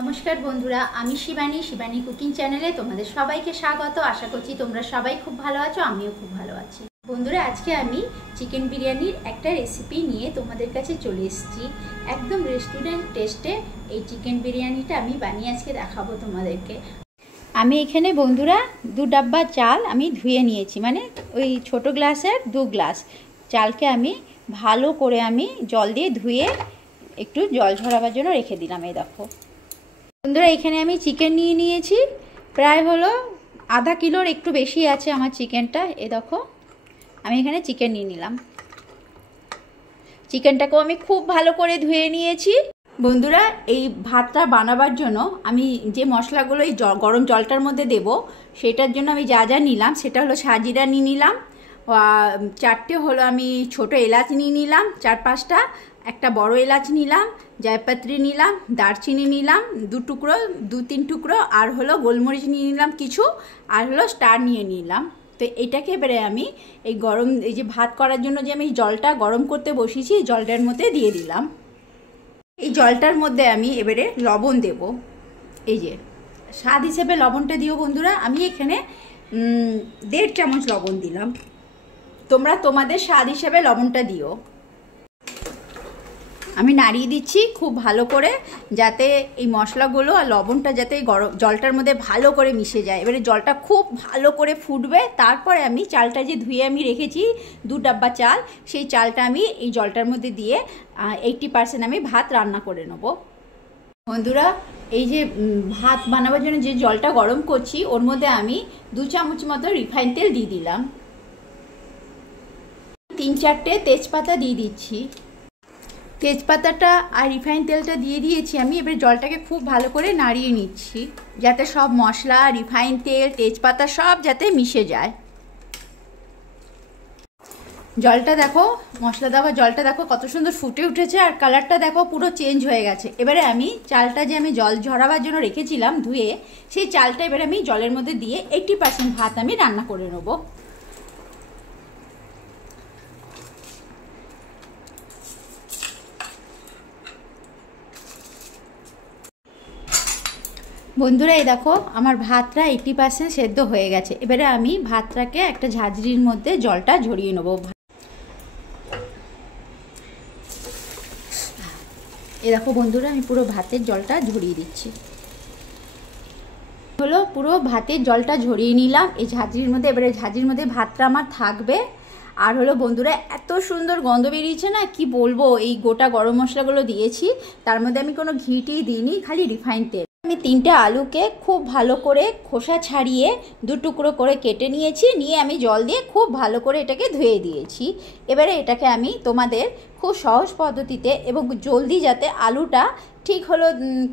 নমস্কার বন্ধুরা, আমি শিবানী কুকিং চ্যানেলে তোমাদের সবাইকে স্বাগত। আশা করছি তোমরা সবাই খুব ভালো আছো, আমিও খুব ভালো আছি। বন্ধুরা, আজকে আমি চিকেন বিরিয়ানির একটা রেসিপি নিয়ে তোমাদের কাছে চলে এসেছি। একদম রেস্টুরেন্ট টেস্টে এই চিকেন বিরিয়ানিটা আমি বানিয়ে আজকে দেখাবো তোমাদেরকে। আমি এখানে বন্ধুরা 2 ডাব্বা চাল আমি ধুয়ে নিয়েছি, মানে ওই ছোট গ্লাসের 2 গ্লাস চালকে আমি ভালো করে আমি জল দিয়ে ধুয়ে একটু জল ঝরাবার জন্য রেখে দিলাম। এই দেখো বন্ধুরা, এখানে আমি চিকেন নিয়ে নিয়েছি, প্রায় হলো আধা কিলোর একটু বেশি আছে আমার চিকেনটা। এই দেখো আমি এখানে চিকেন নিয়ে নিলাম। চিকেনটাকেও আমি খুব ভালো করে ধুয়ে নিয়েছি। বন্ধুরা, এই ভাতটা বানাবার জন্য আমি যে মশলাগুলো এই গরম জলটার মধ্যে দেব, সেটার জন্য আমি যা যা নিলাম সেটা হলো সাজিরা নিয়ে নিলাম, 4টে হলো আমি ছোট এলাচ নিয়ে নিলাম, 4-5টা, একটা বড় এলাচ নিলাম, জয়পত্রী নিলাম, দারচিনি নিলাম 2-3 টুকরো, আর হলো গোলমরিচ নিয়ে নিলাম কিছু, আর হলো স্টার নিয়ে নিলাম। তো এটাকে এবারে আমি এই যে ভাত করার জন্য যে আমি জলটা গরম করতে বসিয়েছি, জলটার মধ্যে দিয়ে দিলাম। এই জলটার মধ্যে আমি এবারে লবণ দেব। এই যে স্বাদ হিসেবে লবণটা দিও বন্ধুরা। আমি এখানে 1.5 চামচ লবণ দিলাম, তোমরা তোমাদের স্বাদ হিসেবে লবণটা দিও। আমি নাড়িয়ে দিচ্ছি খুব ভালো করে, যাতে এই মশলাগুলো আর লবণটা যাতে গরম জলটার মধ্যে ভালো করে মিশে যায়। এবারে জলটা খুব ভালো করে ফুটবে, তারপরে আমি চালটা যে ধুয়ে আমি রেখেছি 2 ডাব্বা চাল, সেই চালটা আমি এই জলটার মধ্যে দিয়ে 80% আমি ভাত রান্না করে নেব। বন্ধুরা, এই যে ভাত বানাবার জন্য যে জলটা গরম করছি, ওর মধ্যে আমি 2 চামচ মতো রিফাইন তেল দিয়ে দিলাম। 3-4টে তেজপাতা দিয়ে দিচ্ছি। তেজপাতাটা আর রিফাইন তেলটা দিয়ে দিয়েছি আমি। এবার জলটাকে খুব ভালো করে নাড়িয়ে নিচ্ছি, যাতে সব মশলা, রিফাইন তেল, তেজপাতা সব যাতে মিশে যায়। জলটা দেখো, মশলা দেওয়া জলটা দেখো কত সুন্দর ফুটে উঠেছে, আর কালারটা দেখো পুরো চেঞ্জ হয়ে গেছে। এবারে আমি চালটা যে আমি জল ঝরাবার জন্য রেখেছিলাম ধুয়ে, সেই চালটা এবারে আমি জলের মধ্যে দিয়ে 80% ভাত আমি রান্না করে নেবো। বন্ধুরা, এই দেখো আমার ভাতটা 80% সেদ্ধ হয়ে গেছে। এবারে আমি ভাতটাকে একটা ঝাঁঝরির মধ্যে জলটা ঝরিয়ে নেবো। এই দেখো বন্ধুরা, আমি পুরো ভাতের জলটা ঝরিয়ে দিচ্ছি। হলো পুরো ভাতের জলটা ঝরিয়ে নিলাম এই ঝাঁঝরির মধ্যে। এবারে ঝাঁঝরির মধ্যে ভাতটা আমার থাকবে। আর হলো বন্ধুরা, এত সুন্দর গন্ধ বেরিয়েছে না, কি বলবো। এই গোটা গরম মশলাগুলো দিয়েছি, তার মধ্যে আমি কোনো ঘি দিইনি, খালি রিফাইন তেল। আমি 3টে আলুকে খুব ভালো করে খোসা ছাড়িয়ে 2 টুকরো করে কেটে নিয়েছি, নিয়ে আমি জল দিয়ে খুব ভালো করে এটাকে ধুয়ে দিয়েছি। এবারে এটাকে আমি তোমাদের খুব সহজ পদ্ধতিতে এবং জলদি, যাতে আলুটা ঠিক হলো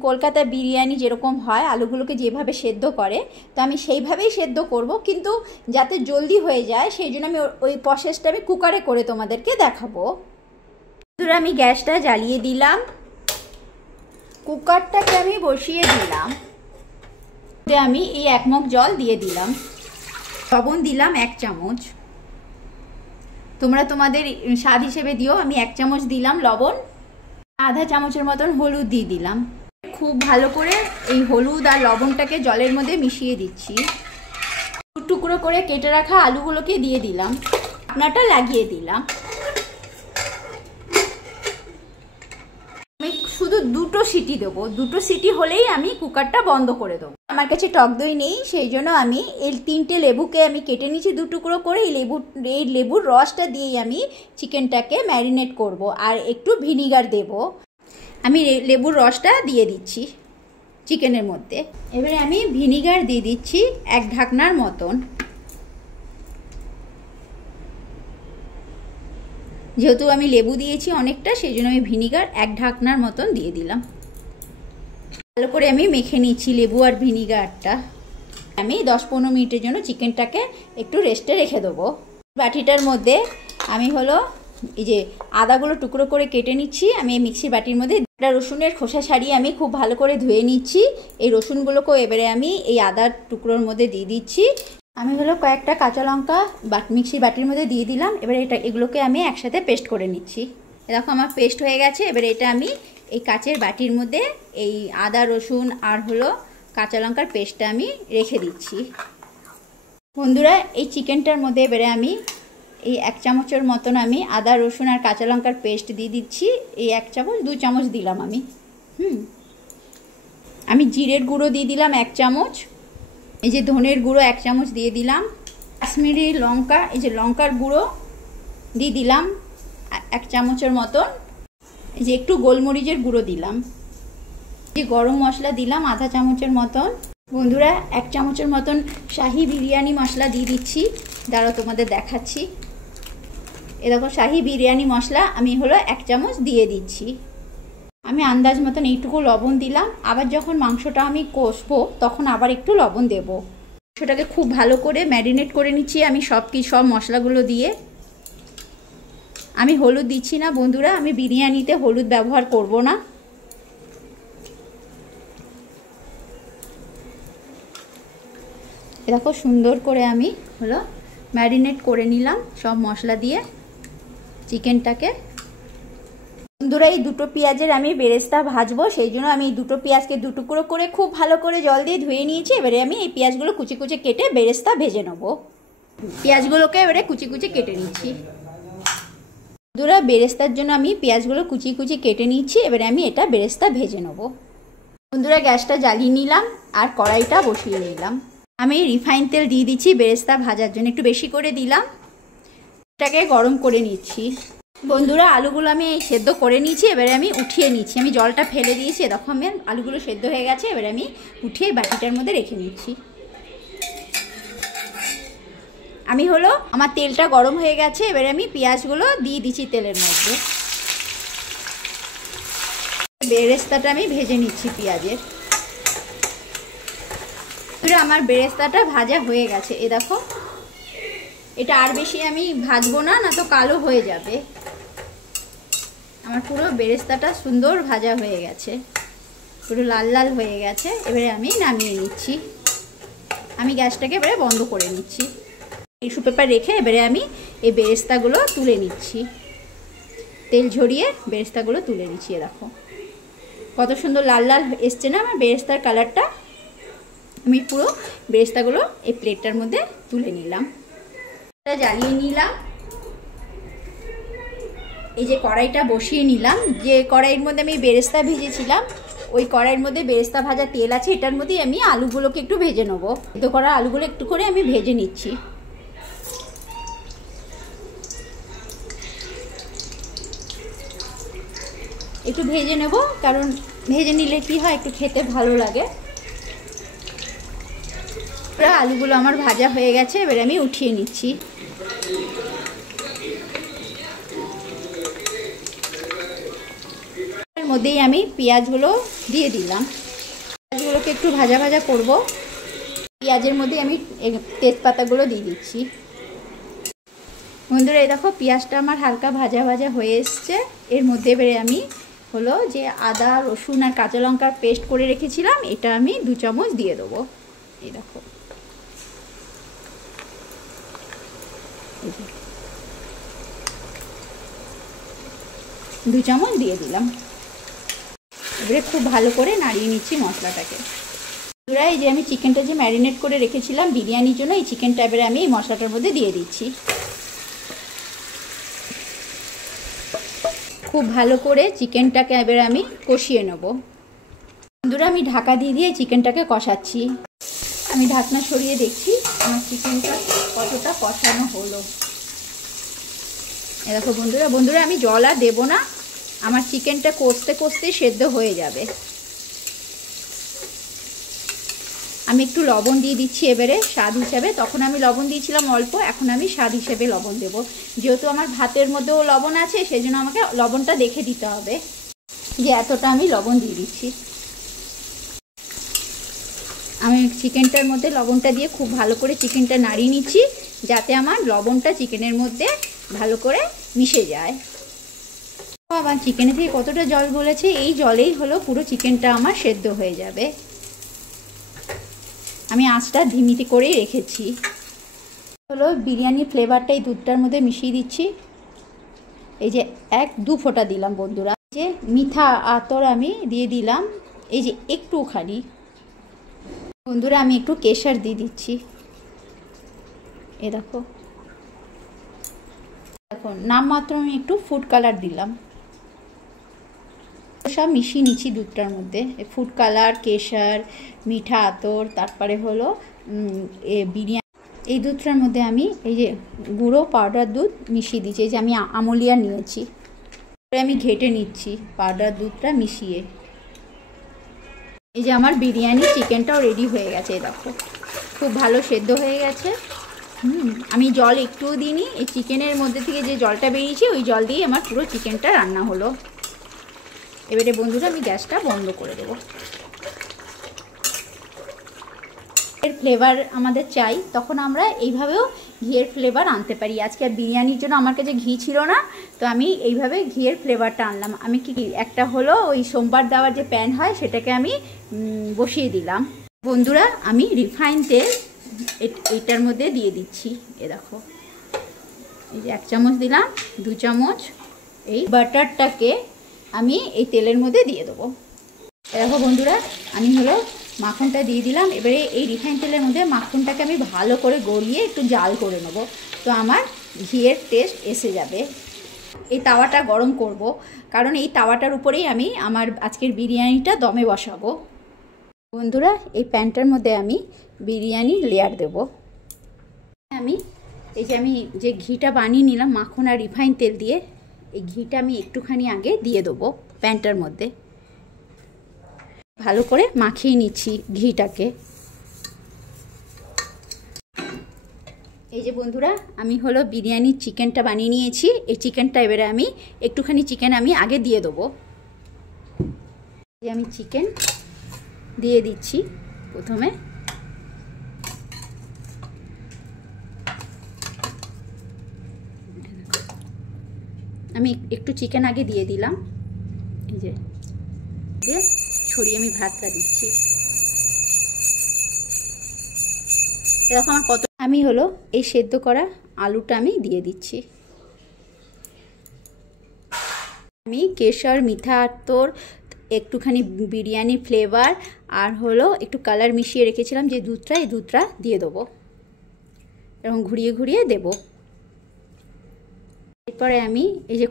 কলকাতা বিরিয়ানি যেরকম হয় আলুগুলোকে যেভাবে সেদ্ধ করে, তো আমি সেইভাবেই সেদ্ধ করব, কিন্তু যাতে জলদি হয়ে যায় সেই জন্য আমি ওই প্রসেসটা আমি কুকারে করে তোমাদেরকে দেখাবো। বন্ধুরা, আমি গ্যাসটা জ্বালিয়ে দিলাম, কুকারটাকে আমি বসিয়ে দিলাম। আমি এই 1 মগ জল দিয়ে দিলাম, লবণ দিলাম 1 চামচ, তোমরা তোমাদের স্বাদ হিসেবে দিও। আমি 1 চামচ দিলাম লবণ, আধা চামচের মতন হলুদ দিয়ে দিলাম। খুব ভালো করে এই হলুদ আর লবণটাকে জলের মধ্যে মিশিয়ে দিচ্ছি। 2 টুকরো করে কেটে রাখা আলুগুলোকে দিয়ে দিলাম, ঢাকনাটা লাগিয়ে দিলাম। আমি শুধু 2টো সিটি দেবো, 2টো সিটি হলেই আমি কুকারটা বন্ধ করে দেবো। আমার কাছে টক দই নেই, সেই জন্য আমি এই 3টে লেবুকে আমি কেটে নিয়েছি 2 টুকরো করে। এই লেবুর রসটা দিয়েই আমি চিকেনটাকে ম্যারিনেট করব, আর একটু ভিনিগার দেব। আমি লেবুর রসটা দিয়ে দিচ্ছি চিকেনের মধ্যে। এবারে আমি ভিনিগার দিয়ে দিচ্ছি 1 ঢাকনার মতন। যেহেতু আমি লেবু দিয়েছি অনেকটা, সেই জন্য আমি ভিনিগার 1 ঢাকনার মতন দিয়ে দিলাম। ভালো করে আমি মেখে নিচ্ছি লেবু আর ভিনিগারটা। আমি 10-15 মিনিটের জন্য চিকেনটাকে একটু রেস্টে রেখে দেবো। বাটিটার মধ্যে আমি হলো এই যে আদাগুলো টুকরো করে কেটে নিচ্ছি। আমি এই মিক্সির বাটির মধ্যে একটা রসুনের খোসা ছাড়িয়ে আমি খুব ভালো করে ধুয়ে নিচ্ছি। এই রসুনগুলোকেও এবারে আমি এই আদার টুকরোর মধ্যে দিয়ে দিচ্ছি। আমি হলো কয়েকটা কাঁচা লঙ্কা মিক্সির বাটির মধ্যে দিয়ে দিলাম। এবারে এগুলোকে আমি একসাথে পেস্ট করে নিচ্ছি। দেখো আমার পেস্ট হয়ে গেছে। এবারে এটা আমি এই কাচের বাটির মধ্যে এই আদা রসুন আর হলো কাঁচা লঙ্কার পেস্টটা আমি রেখে দিচ্ছি। বন্ধুরা এই চিকেনটার মধ্যে এবারে আমি এই 1 চামচের মতন আমি আদা রসুন আর কাঁচা লঙ্কার পেস্ট দিয়ে দিচ্ছি। এই 1 চামচ 2 চামচ দিলাম আমি। আমি জিরের গুঁড়ো দিয়ে দিলাম 1 চামচ, এই যে ধনের গুঁড়ো 1 চামচ দিয়ে দিলাম, কাশ্মীরি লঙ্কা এই যে লঙ্কার গুঁড়ো দিয়ে দিলাম 1 চামচের মতন, এই যে একটু গোলমরিচের গুঁড়ো দিলাম, যে গরম মশলা দিলাম আধা চামচের মতন। বন্ধুরা 1 চামচের মতন শাহি বিরিয়ানি মশলা দিয়ে দিচ্ছি, দাঁড়াও তোমাদের দেখাচ্ছি। এরকম শাহি বিরিয়ানি মশলা আমি হলো 1 চামচ দিয়ে দিচ্ছি। আমি আন্দাজ মতন এইটুকু লবণ দিলাম, আবার যখন মাংসটা আমি কষবো তখন আবার একটু লবণ দেব। মাংসটাকে খুব ভালো করে ম্যারিনেট করে নিচ্ছি আমি সব মশলাগুলো দিয়ে। আমি হলুদ দিচ্ছি না বন্ধুরা, আমি বিরিয়ানিতে হলুদ ব্যবহার করব না। এরকম সুন্দর করে আমি হলো ম্যারিনেট করে নিলাম সব মশলা দিয়ে চিকেনটাকে। বন্ধুরা এই দুটো পেঁয়াজের আমি বেরেস্তা ভাজবো, সেই জন্য আমি এই দুটো পেঁয়াজকে 2 টুকরো করে খুব ভালো করে জল দিয়ে ধুয়ে নিয়েছি। এবারে আমি এই পেঁয়াজগুলো কুচি কুচি কেটে বেরেস্তা ভেজে নেব। পেঁয়াজগুলোকে এবারে কুচি কুচি কেটে নিচ্ছি। বন্ধুরা বেরেস্তার জন্য আমি পেঁয়াজগুলো কুচি কুচি কেটে নিচ্ছি, এবারে আমি এটা বেরেস্তা ভেজে নেব। বন্ধুরা গ্যাসটা জ্বালিয়ে নিলাম আর কড়াইটা বসিয়ে নিলাম। আমি রিফাইন তেল দিয়ে দিচ্ছি বেরেস্তা ভাজার জন্য, একটু বেশি করে দিলাম। এটাকে গরম করে নিচ্ছি। বন্ধুরা আলুগুলো আমি সেদ্ধ করে নিয়েছি, এবারে আমি উঠিয়ে নিচ্ছি। আমি জলটা ফেলে দিয়েছি, এরকম আমি আলুগুলো সেদ্ধ হয়ে গেছে। এবারে আমি উঠিয়ে বাটিটার মধ্যে রেখে নিচ্ছি। আমি হলো আমার তেলটা গরম হয়ে গেছে, এবারে আমি পেঁয়াজগুলো দিয়ে দিচ্ছি তেলের মধ্যে। বেরেস্তাটা আমি ভেজে নিচ্ছি পেঁয়াজের। আমার বেরেস্তাটা ভাজা হয়ে গেছে, এ দেখো। এটা আর বেশি আমি ভাজবো না, না তো কালো হয়ে যাবে। আমার পুরো বেরেস্তাটা সুন্দর ভাজা হয়ে গেছে, পুরো লাল লাল হয়ে গেছে। এবারে আমি নামিয়ে নিচ্ছি। আমি গ্যাসটাকে এবারে বন্ধ করে নিচ্ছি। টিস্যু পেপার রেখে এবারে আমি এই বেরেস্তাগুলো তুলে নিচ্ছি। তেল ঝরিয়ে বেরেস্তাগুলো তুলে নিচ্ছি। দেখো কত সুন্দর লাল লাল এসছে না আমার বেরেস্তার কালারটা। আমি পুরো বেরেস্তাগুলো এই প্লেটটার মধ্যে তুলে নিলাম। জ্বালিয়ে নিলাম, এই যে কড়াইটা বসিয়ে নিলাম। যে কড়াইয়ের মধ্যে আমি বেরেস্তা ভেজেছিলাম ওই কড়াইয়ের মধ্যে বেরেস্তা ভাজা তেল আছে, এটার মধ্যেই আমি আলুগুলোকে একটু ভেজে নেবো। সেদ্ধ করা আলুগুলো একটু করে আমি ভেজে নিচ্ছি। একটু ভেজে নেব, কারণ ভেজে নিলে কি হয় একটু খেতে ভালো লাগে। আলুগুলো আমার ভাজা হয়ে গেছে, এবারে আমি উঠিয়ে নিচ্ছি। এর মধ্যেই আমি পেঁয়াজগুলো দিয়ে দিলাম। পেঁয়াজগুলোকে একটু ভাজা ভাজা করব। পেঁয়াজের মধ্যে আমি তেজপাতাগুলো দিয়ে দিচ্ছি। বন্ধুরা এই দেখো পেঁয়াজটা আমার হালকা ভাজা ভাজা হয়ে এসছে। এর মধ্যে এবারে আমি হলো যে আদা রসুন আর কাঁচা লঙ্কার পেস্ট করে রেখেছিলাম, এটা আমি 2 চামচ দিয়ে দেবো। এই দেখো 2 চামচ দিয়ে দিলাম। এবারে খুব ভালো করে নাড়িয়ে নিচ্ছি মশলাটাকে। বন্ধুরা এই যে আমি চিকেনটা যে ম্যারিনেট করে রেখেছিলাম বিরিয়ানির জন্য, এই চিকেনটা এবারে আমি এই মশলাটার মধ্যে দিয়ে দিচ্ছি। খুব ভালো করে চিকেনটাকে এবারে আমি কষিয়ে নেব। বন্ধুরা আমি ঢাকা দিয়ে দিয়ে চিকেনটাকে কষাচ্ছি। আমি ঢাকনা সরিয়ে দেখছি আমার চিকেনটা কতটা কষানো হলো। দেখো বন্ধুরা আমি জল আর দেবো না, আমার চিকেনটা কষতে কষতে সেদ্ধ হয়ে যাবে। আমি একটু লবণ দিয়ে দিচ্ছি এবারে স্বাদ হিসাবে। তখন আমি লবণ দিয়েছিলাম অল্প, এখন আমি স্বাদ হিসেবে লবণ দেব। যেহেতু আমার ভাতের মধ্যেও লবণ আছে সেই জন্য আমাকে লবণটা দেখে দিতে হবে যে এতটা আমি লবণ দিয়ে দিচ্ছি। আমি চিকেনটার মধ্যে লবণটা দিয়ে খুব ভালো করে চিকেনটা নাড়িয়ে নিচ্ছি, যাতে আমার লবণটা চিকেনের মধ্যে ভালো করে মিশে যায়। আমার চিকেনে থেকে কতটা জল বলেছে, এই জলেই হলো পুরো চিকেনটা আমার সেদ্ধ হয়ে যাবে। আমি আঁচটা ধিমিতে করেই রেখেছি। হলো বিরিয়ানির ফ্লেভারটা এই দুধটার মধ্যে মিশিয়ে দিচ্ছি। এই যে 1-2 ফোঁটা দিলাম বন্ধুরা। যে মিঠা আতর আমি দিয়ে দিলাম, এই যে একটুখানি। বন্ধুরা আমি একটু কেশর দিয়ে দিচ্ছি, এ দেখো দেখো নামমাত্র আমি একটু ফুড কালার দিলাম। সব মিশিয়ে নিচ্ছি দুধটার মধ্যে, ফুড কালার, কেশর, মিঠা আতর, তারপরে হলো বিরিয়ানি। এই দুধটার মধ্যে আমি এই যে গুঁড়ো পাউডার দুধ মিশিয়ে দিচ্ছি, এই যে আমি আমুলিয়া নিয়েছি, আমি ঘেটে নিচ্ছি পাউডার দুধটা মিশিয়ে। এই যে আমার বিরিয়ানি চিকেনটাও রেডি হয়ে গেছে, দেখো খুব ভালো সেদ্ধ হয়ে গেছে। আমি জল একটুও দিইনি, এই চিকেনের মধ্যে থেকে যে জলটা বেরিয়েছে ওই জল দিয়ে আমার পুরো চিকেনটা রান্না হলো। এবারে বন্ধুরা আমি গ্যাসটা বন্ধ করে দেবো। এর ফ্লেভার আমাদের চাই, তখন আমরা এইভাবেও ঘিয়ের ফ্লেভার আনতে পারি। আজকে বিরিয়ানির জন্য আমার কাছে ঘি ছিল না, তো আমি এইভাবে ঘিয়ের ফ্লেভারটা আনলাম। আমি কি একটা হলো ওই সোমবার দেওয়ার যে প্যান হয় সেটাকে আমি বসিয়ে দিলাম। বন্ধুরা আমি রিফাইন তেল এইটার মধ্যে দিয়ে দিচ্ছি, এ দেখো এই যে 1 চামচ দিলাম, 2 চামচ এই বাটারটাকে আমি এই তেলের মধ্যে দিয়ে দেবো। দেখো বন্ধুরা আমি হলো মাখনটা দিয়ে দিলাম। এবারে এই রিফাইন তেলের মধ্যে মাখনটাকে আমি ভালো করে গড়িয়ে একটু জাল করে নেব, তো আমার ঘিয়ের টেস্ট এসে যাবে। এই তাওয়াটা গরম করব, কারণ এই তাওয়াটার উপরেই আমি আমার আজকের বিরিয়ানিটা দমে বসাবো। বন্ধুরা এই প্যানটার মধ্যে আমি বিরিয়ানি লেয়ার দেব। আমি এই যে ঘিটা বানিয়ে নিলাম মাখন আর রিফাইন তেল দিয়ে, এই ঘিটা আমি একটুখানি আগে দিয়ে দেবো প্যানটার মধ্যে। ভালো করে মাখিয়ে নিচ্ছি ঘিটাকে। এই যে বন্ধুরা আমি হলো বিরিয়ানির চিকেনটা বানিয়ে নিয়েছি। এই চিকেনটা এবারে আমি একটুখানি চিকেন আমি আগে দিয়ে দেবো। আমি চিকেন দিয়ে দিচ্ছি প্রথমে। আমি একটু চিকেন আগে দিয়ে দিলাম, এই যে দিয়ে ছড়িয়ে আমি ভাতটা দিচ্ছি। এরকম আমার কত, আমি হলো এই সেদ্ধ করা আলুটা আমি দিয়ে দিচ্ছি। আমি কেশর, মিঠা আতর, একটুখানি বিরিয়ানি ফ্লেভার আর হলো একটু কালার মিশিয়ে রেখেছিলাম যে দুধটা, এই দুধটা দিয়ে দেবো, এরকম ঘুরিয়ে ঘুরিয়ে দেবো। এরপরে আমি এই যে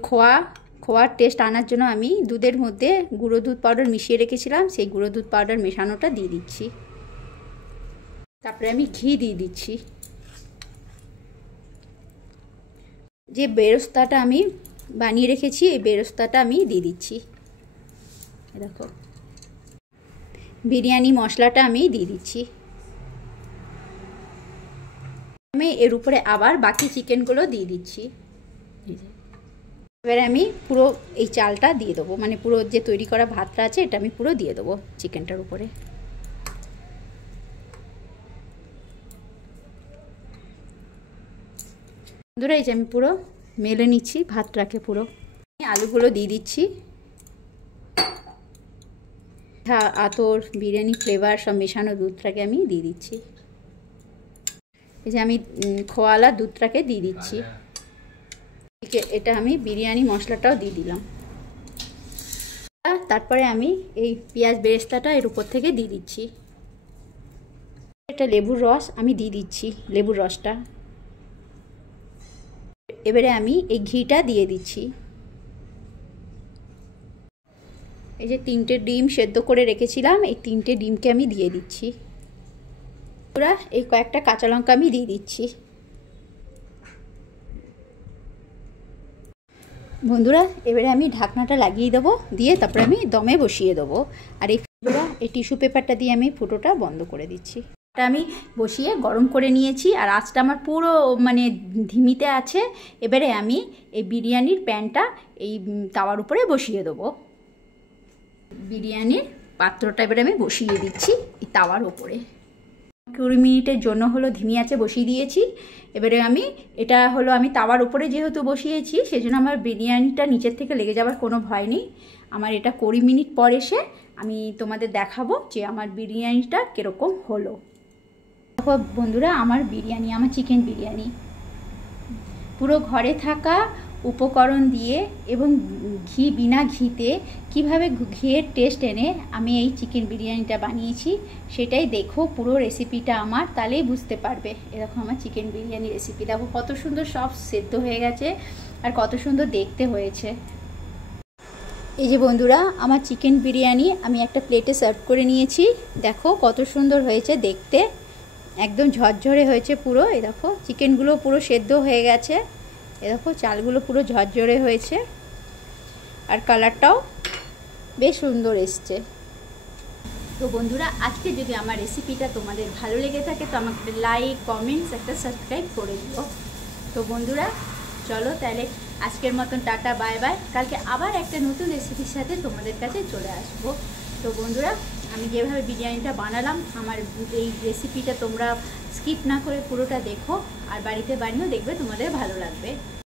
খোয়ার টেস্ট আনার জন্য আমি দুধের মধ্যে গুঁড়ো দুধ পাউডার মিশিয়ে রেখেছিলাম, সেই গুঁড়ো দুধ পাউডার মেশানোটা দিয়ে দিচ্ছি। তারপরে আমি ঘি দিয়ে দিচ্ছি। যে বেরেস্তাটা আমি বানিয়ে রেখেছি এই বেরেস্তাটা আমি দিয়ে দিচ্ছি। দেখো বিরিয়ানি মশলাটা আমি দিয়ে দিচ্ছি। আমি এর উপরে আবার বাকি চিকেনগুলো দিয়ে দিচ্ছি। এবারে আমি পুরো এই চালটা দিয়ে দেবো, মানে পুরো যে তৈরি করা ভাতটা আছে এটা আমি পুরো দিয়ে দেবো চিকেনটার উপরে। বন্ধুরা এই যে আমি পুরো মেলে নিচ্ছি ভাতটাকে, পুরো আলুগুলো দিয়ে দিচ্ছি। আতর, বিরিয়ানি ফ্লেভার সব মেশানো দুধটাকে আমি দিয়ে দিচ্ছি। এই যে আমি খোয়ালা দুধটাকে দিয়ে দিচ্ছি। এটা আমি বিরিয়ানি মশলাটাও দিয়ে দিলাম। তারপরে আমি এই পেঁয়াজ বেরেস্তাটা এর উপর থেকে দিয়ে দিচ্ছি। এটা লেবুর রস আমি দিয়ে দিচ্ছি, লেবুর রসটা। এবারে আমি এই ঘিটা দিয়ে দিচ্ছি। এই যে 3টে ডিম সেদ্ধ করে রেখেছিলাম, এই 3টে ডিমকে আমি দিয়ে দিচ্ছি। পুরা এই কয়েকটা কাঁচা লঙ্কা আমি দিয়ে দিচ্ছি। বন্ধুরা এবারে আমি ঢাকনাটা লাগিয়ে দেবো, দিয়ে তারপরে আমি দমে বসিয়ে দেবো। আর এই টিস্যু পেপারটা দিয়ে আমি ফুটোটা বন্ধ করে দিচ্ছি। এটা আমি বসিয়ে গরম করে নিয়েছি আর আঁচটা আমার পুরো মানে ধিমিতে আছে। এবারে আমি এই বিরিয়ানির প্যানটা এই তাওয়ার উপরে বসিয়ে দেবো। বিরিয়ানির পাত্রটা এবারে আমি বসিয়ে দিচ্ছি এই তাওয়ার উপরে। 20 মিনিটের জন্য হলো ধিমি আঁচে বসিয়ে দিয়েছি। এবারে আমি এটা হলো আমি তাওয়ার উপরে যেহেতু বসিয়েছি সেজন্য আমার বিরিয়ানিটা নিচের থেকে লেগে যাওয়ার কোনো ভয় নেই। আমার এটা 20 মিনিট পর এসে আমি তোমাদের দেখাবো যে আমার বিরিয়ানিটা কীরকম হলো। দেখো বন্ধুরা আমার বিরিয়ানি, আমার চিকেন বিরিয়ানি পুরো ঘরে থাকা উপকরণ দিয়ে এবং ঘি বিনা ঘিতে কিভাবে ঘিয়ের টেস্ট এনে আমি এই চিকেন বিরিয়ানিটা বানিয়েছি সেটাই দেখো পুরো রেসিপিটা আমার, তাহলেই বুঝতে পারবে। এরকম আমার চিকেন বিরিয়ানি রেসিপি দেখো কত সুন্দর সব সেদ্ধ হয়ে গেছে আর কত সুন্দর দেখতে হয়েছে। এই যে বন্ধুরা আমার চিকেন বিরিয়ানি আমি একটা প্লেটে সার্ভ করে নিয়েছি, দেখো কত সুন্দর হয়েছে দেখতে, একদম ঝরঝরে হয়েছে পুরো। এই দেখো চিকেনগুলো পুরো সেদ্ধ হয়ে গেছে, এ দেখো চালগুলো পুরো ঝরঝরে হয়েছে আর কালারটাও বেশ সুন্দর এসছে। তো বন্ধুরা আজকে যদি আমার রেসিপিটা তোমাদের ভালো লেগে থাকে তো আমাকে লাইক কমেন্টস একটা সাবস্ক্রাইব করে দিও। তো বন্ধুরা চলো তাহলে আজকের মতন টাটা বাই বাই, কালকে আবার একটা নতুন রেসিপির সাথে তোমাদের কাছে চলে আসবো। তো বন্ধুরা আমি যেভাবে বিরিয়ানিটা বানালাম আমার এই রেসিপিটা তোমরা স্কিপ না করে পুরোটা দেখো আর বাড়িতে বানিয়েও দেখবে তোমাদের ভালো লাগবে।